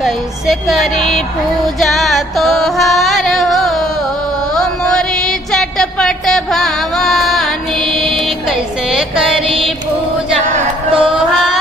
कैसे करी पूजा तोहार हो मोरी चटपट भवानी कैसे करी पूजा तोहार